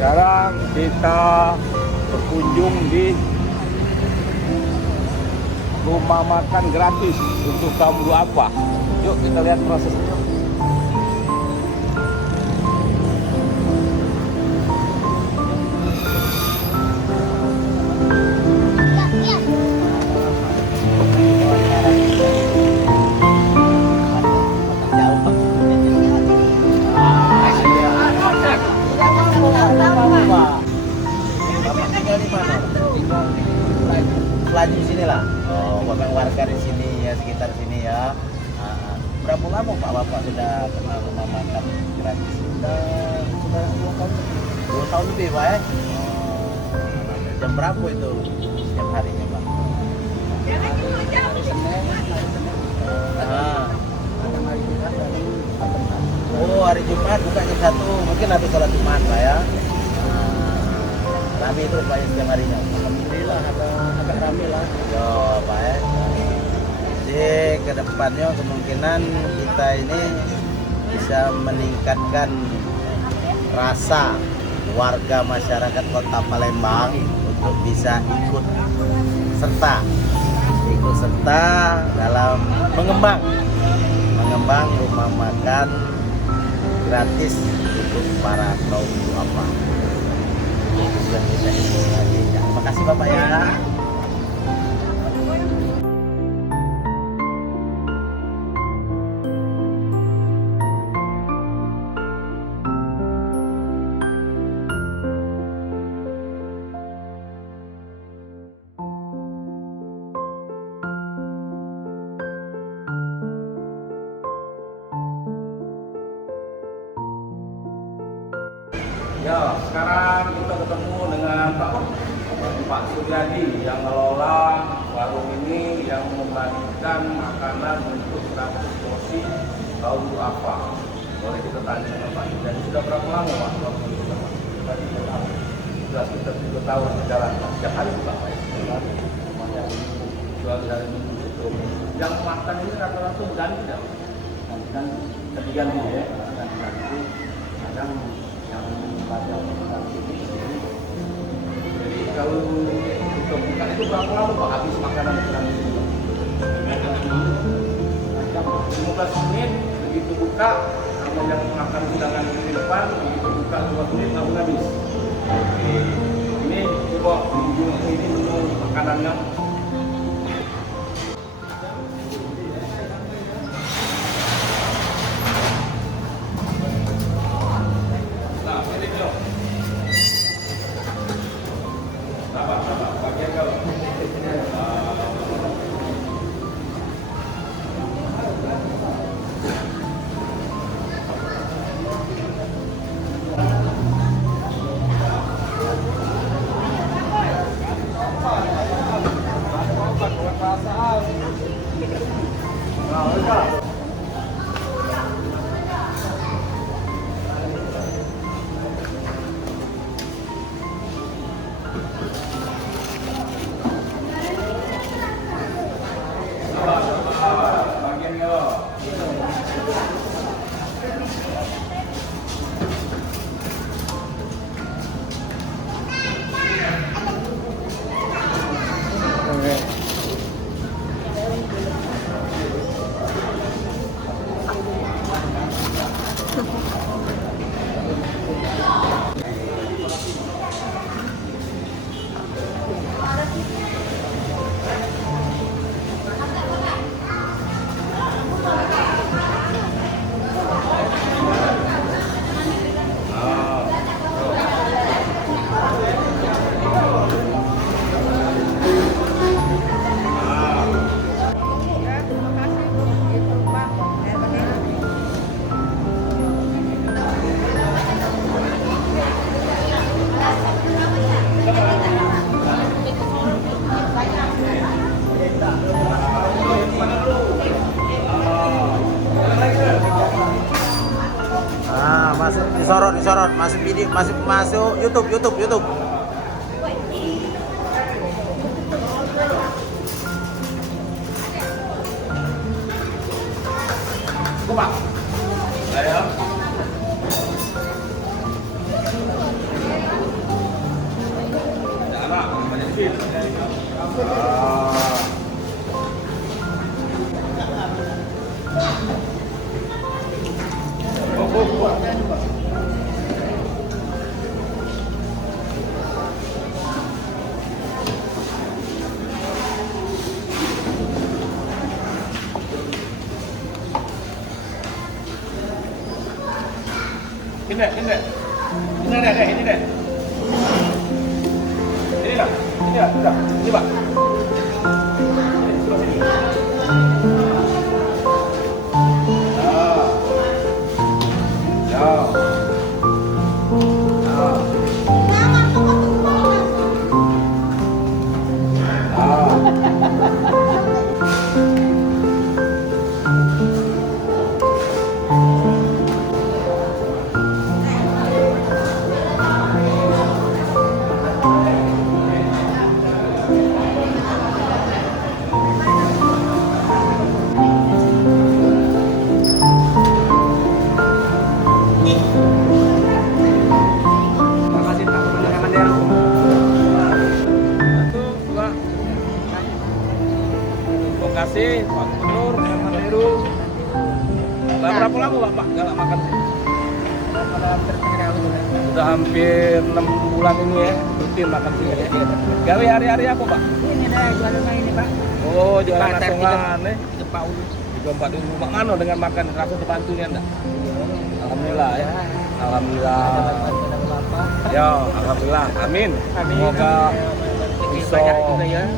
Sekarang kita berkunjung di rumah makan gratis untuk kaum duafa. Yuk kita lihat prosesnya. Laju sini lah. Oh, Bapak warga di sini ya, sekitar sini ya. Berapa lama Pak Bapak sudah kenal rumah makan gratis? Sudah 2 tahun. 2 tahun lebih Pak ya. Jam berapa itu setiap harinya Pak? Hari Senin. Oh, hari Jumat buka jam 1. Mungkin habis sholat Jumat Pak ya. Rame itu Pak ya setiap harinya. Alhamdulillah agak rame lah. Yo Pak ya. Jadi kedepannya kemungkinan kita ini bisa meningkatkan rasa warga masyarakat Kota Palembang untuk bisa ikut serta dalam mengembang rumah makan gratis untuk para kaum duafa. Sudah kita hitung lagi. Terima kasih Bapak ya. Ya, sekarang kita ketemu dengan Pak Suryadi yang mengelola warung ini yang membagikan makanan untuk 100 porsi kaum duafa. Boleh kita tanya sama Pak Suryadi, sudah berapa lama Pak? Sudah sekitar 3 tahun berjalan. Setiap hari buka Pak. Jual dari minggu itu. Yang makan ini rata-rata berganti tidak? Ganti ya. Ganti. Kadang yang pada jadi kalau untuk buka itu berapa lama Pak habis makanan kurang itu? 15 menit begitu buka, kalau yang makan hidangan di depan begitu buka 15 menit langsung habis. Ini coba ini menu makanannya. Disorot masuk video, masuk YouTube. Pak. Ayo. Ini deh. Ini deh. Ini dah. Udah. Ini, Pak. Ini, sebelah sini. Ya. Makasih Pak Gubernur Manderu. Satu, dua. Terima kasih Pak Gubernur Manderu. Berapa lama Bapak galak makan sih? Sudah hampir 6 bulan ini ya, rutin makan sini ya. Gawe hari-hari apa Pak? Ini dah jualan ini Pak. Oh, jualan Pasar asongan nih. Jepang dulu. Digempak dulu. Mak Mano dengan makan langsung dibantunya enggak? Alhamdulillah ya. Alhamdulillah. Ya, alhamdulillah. Amin. Semoga bisa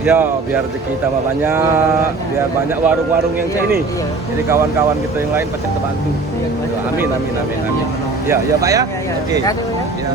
ya biar rezeki tambah banyak, biar banyak warung-warung yang kayak ini. Jadi kawan-kawan kita yang lain pasti terbantu. Amin. Ya, Pak ya. Oke. Ya.